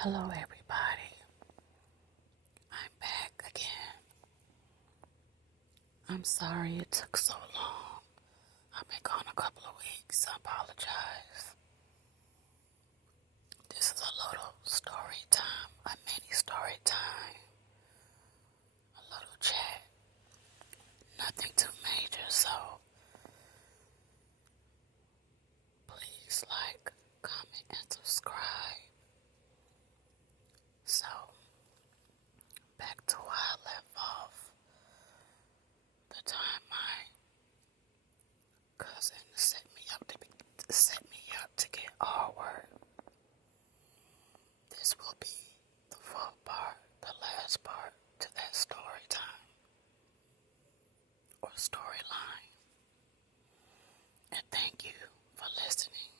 Hello, everybody. I'm back again. I'm sorry it took so long. I've been gone a couple of weeks. I apologize. This is a little story time, a mini story time, a little chat. Nothing too major, so please like, comment, and subscribe. So, back to where I left off. The time my cousin set me up to get Rword. This will be the full part, the last part to that story time or storyline. And thank you for listening.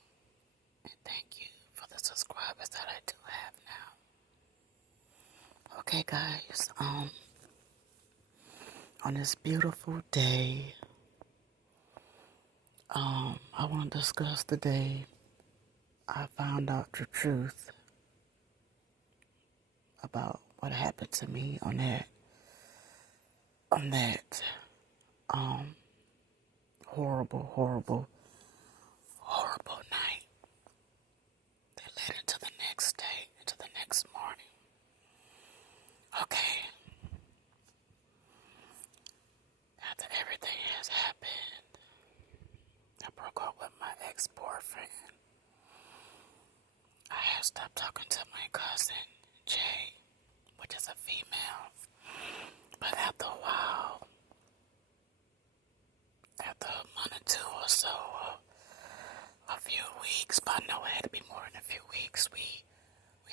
And thank you for the subscribers that I do have now. Okay, guys. On this beautiful day, I want to discuss the day I found out the truth about what happened to me on that horrible night that led into the next day, into the next morning. Okay. After everything has happened, I broke up with my ex-boyfriend. I had stopped talking to my cousin, Jay, which is a female. But after a while, after a month or two or so, a few weeks, but I know it had to be more than a few weeks, we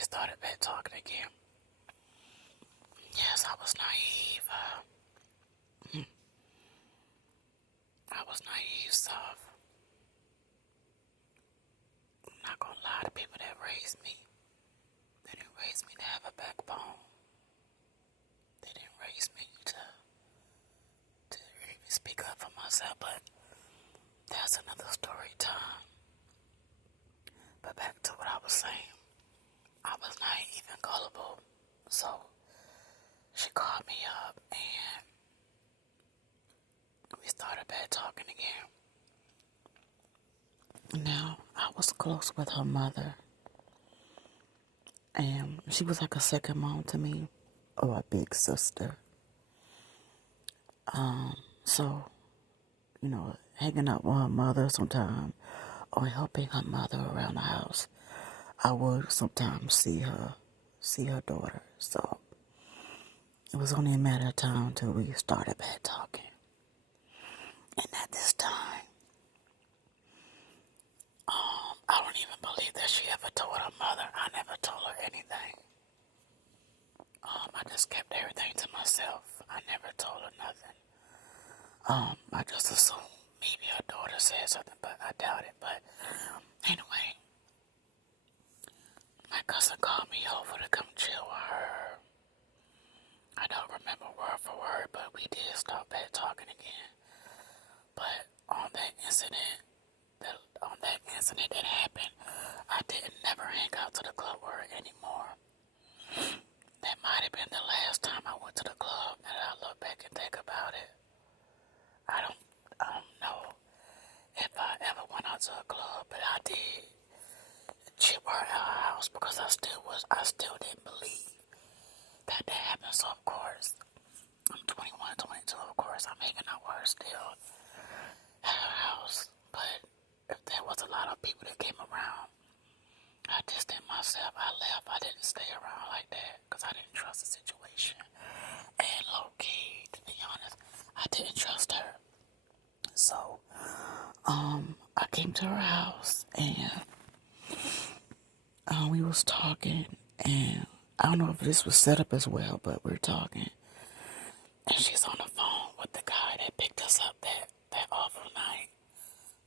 started back talking again. Yes, I was naive. So I'm not gonna lie to people that raised me. They didn't raise me to have a backbone. They didn't raise me to even speak up for myself, but that's another story time. But back to what I was saying. I was naive and gullible, so she called me up and we started back talking again. Now, I was close with her mother, and she was like a second mom to me, or a big sister. So, hanging out with her mother sometime, or helping her mother around the house, I would sometimes see her daughter. So, it was only a matter of time until we started back talking. And at this time, I don't even believe that she ever told her mother. I never told her anything. I just kept everything to myself. I never told her nothing. I just assumed maybe her daughter said something, but I doubt it. But anyway, my cousin called me over to come chill with her. I don't remember word for word, but we did start back talking again. But on that incident that happened, I didn't never hang out to the club with her anymore. That might have been the last time I went to the club. Now that I look back and think about it, I don't know if I ever went out to a club, but I did chip her at her house because I still didn't believe that happened. So of course, I'm 21, 22. Of course, I'm hanging out with her still at her house. But if there was a lot of people that came around, I distanced myself. I left. I didn't stay around like that because I didn't trust the situation. And low key, to be honest, I didn't trust her. So, I came to her house and we was talking, and I don't know if this was set up as well, but we were talking, and she's on the phone with the guy that picked us up that awful night,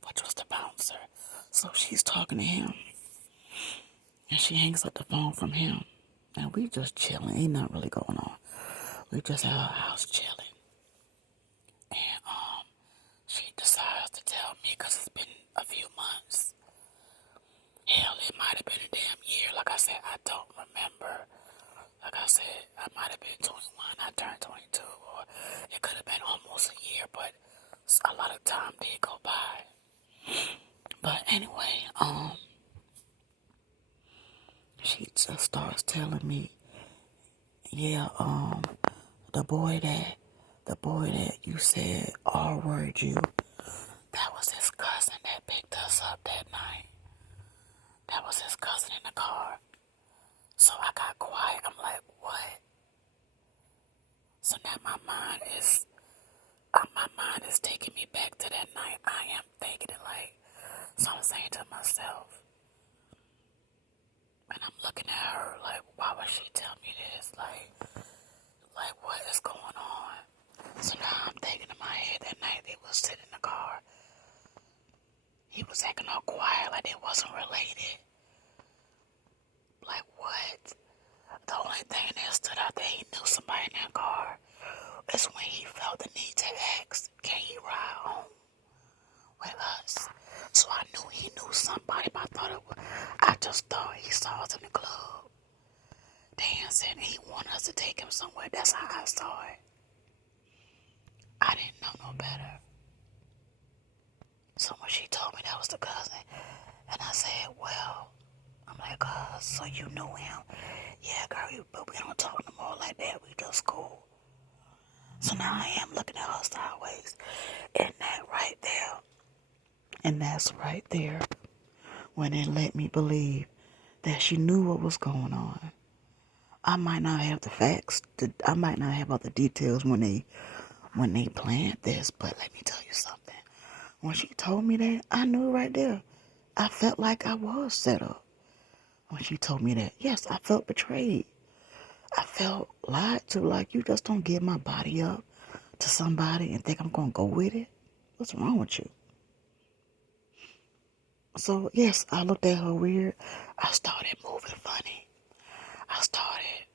which was the bouncer. So she's talking to him, and she hangs up the phone from him, and we just chilling. Ain't nothing really going on. We just at our house chilling. And she decides to tell me, because it's been a few months. Hell, it might have been a damn year. Like I said, I don't remember. said, I might have been 21, I turned 22, or it could have been almost a year, but a lot of time did go by. But anyway, she just starts telling me, yeah, the boy that you said R-word you, that was his cousin that picked us up that night. That was his cousin in the car. So I got quiet. I'm like, what? So now my mind is taking me back to that night. I am thinking it like, so I'm saying to myself, and I'm looking at her like, why would she tell me this? Like what is going on? So now I'm thinking in my head that night they was sitting in the car. He was acting all quiet like it wasn't related. Like what? The only thing that stood out that he knew somebody in that car is when he felt the need to ask, can he ride home with us? So I knew he knew somebody, but I just thought he saw us in the club dancing and he wanted us to take him somewhere. That's how I saw it. I didn't know no better. So when she told me that was the cousin, and I said, well, I'm like, so you knew him? Yeah, girl, but we don't talk no more like that. We just cool. So now I am looking at her sideways. And that's right there when it let me believe that she knew what was going on. I might not have the facts. I might not have all the details when they planned this, but let me tell you something. When she told me that, I knew right there. I felt like I was set up. When she told me that, yes, I felt betrayed. I felt lied to, like you just don't give my body up to somebody and think I'm going to go with it. What's wrong with you? So, yes, I looked at her weird. I started moving funny. I started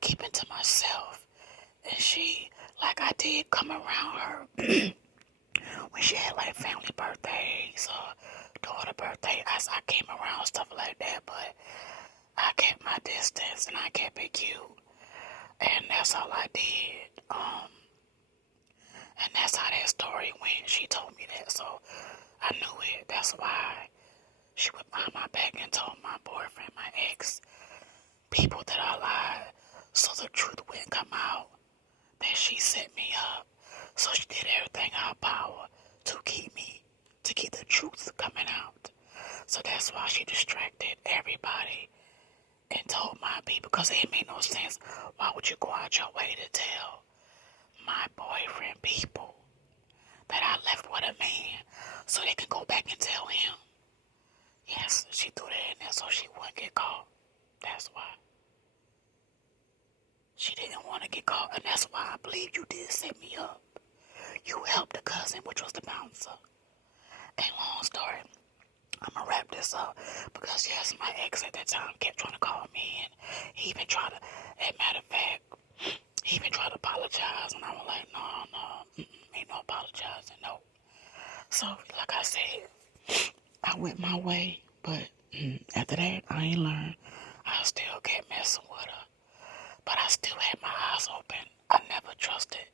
keeping to myself. And she, like I did come around her when she had like family birthdays or daughter birthday. I came around stuff like that, but I kept my distance and I kept it cute. And that's all I did. And that's how that story went. She told me that, so I knew it. That's why she went behind my back and told my boyfriend, my ex, people that I lied, so the truth wouldn't come out, that she set me up. So she did everything in her power to keep the truth coming out. So that's why she distracted everybody and told my people, because it made no sense. Why would you go out your way to tell my boyfriend people that I left with a man so they can go back and tell him? Yes, she threw that in there so she wouldn't get caught. That's why. She didn't want to get caught, and that's why I believe you did set me up. You helped the cousin, which was the bouncer. And long story, I'm going to wrap this up because, yes, my ex at that time kept trying to call me, and he even tried to, as a matter of fact, he even tried to apologize, and I was like, no, ain't no apologizing, no. So, like I said, I went my way, but after that, I ain't learned. I still kept messing with her, but I still had my eyes open. I never trusted.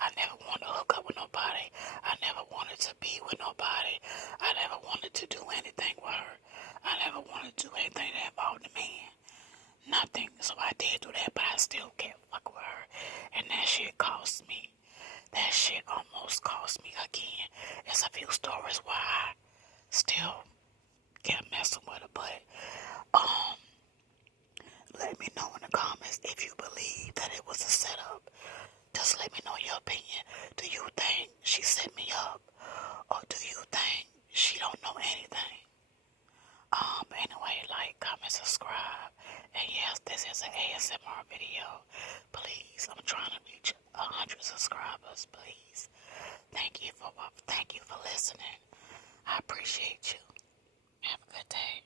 I never wanted to hook up with nobody. I never wanted to be with nobody. I never wanted to do anything with her. I never wanted to do anything that involved a man. Nothing. So I did do that, but I still kept fucking with her. And that shit cost me. That shit almost cost me again. There's a few stories why I still kept messing with her, but let me know in the comments if you believe that it was a setup. Just let me know your opinion. Do you think she set me up? Or do you think she don't know anything? Anyway, like, comment, subscribe. And yes, this is an ASMR video. Please, I'm trying to reach 100 subscribers, please. Thank you for listening. I appreciate you. Have a good day.